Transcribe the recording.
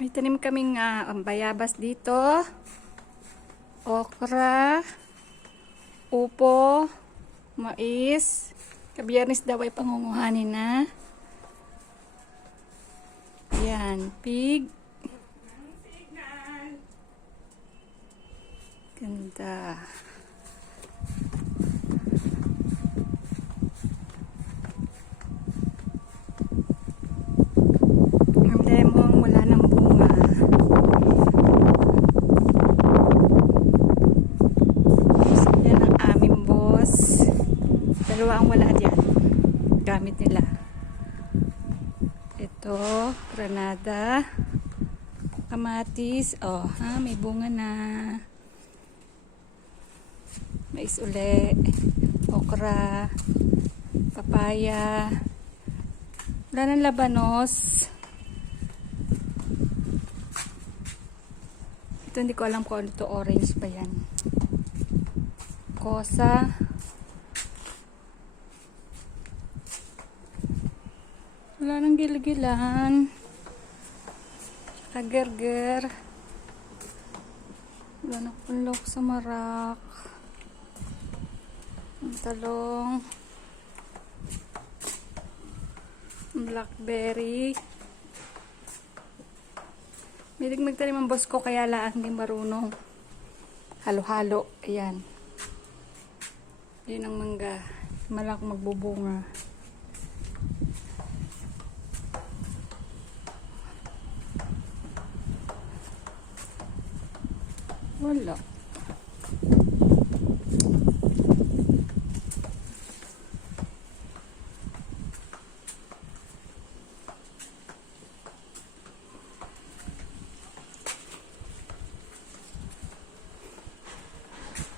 May tanim kaming bayabas dito. Okra. Upo. Mais. Kabiyernes daw ay pangunguhanin na. Yan. Pig. Ganda. Ang lemon wala ng bunga. Yan ang aming boss. Dalawa ang wala dyan. Gamit nila. Ito, granada. Kamatis. Oh, may bunga na. Mais uli. Okra. Papaya. Wala ng labanos. Ito hindi ko alam kung ano ito. Orange ba yan? Kosa. Wala nang gilgilan. Kagerger. Wala na punlok sa marak. Ang talong. Blackberry. Milig magtanim ang boss ko kaya lang hindi marunong. Halo-halo. Ayan. Yan ang mangga. Malak magbubunga. Wala.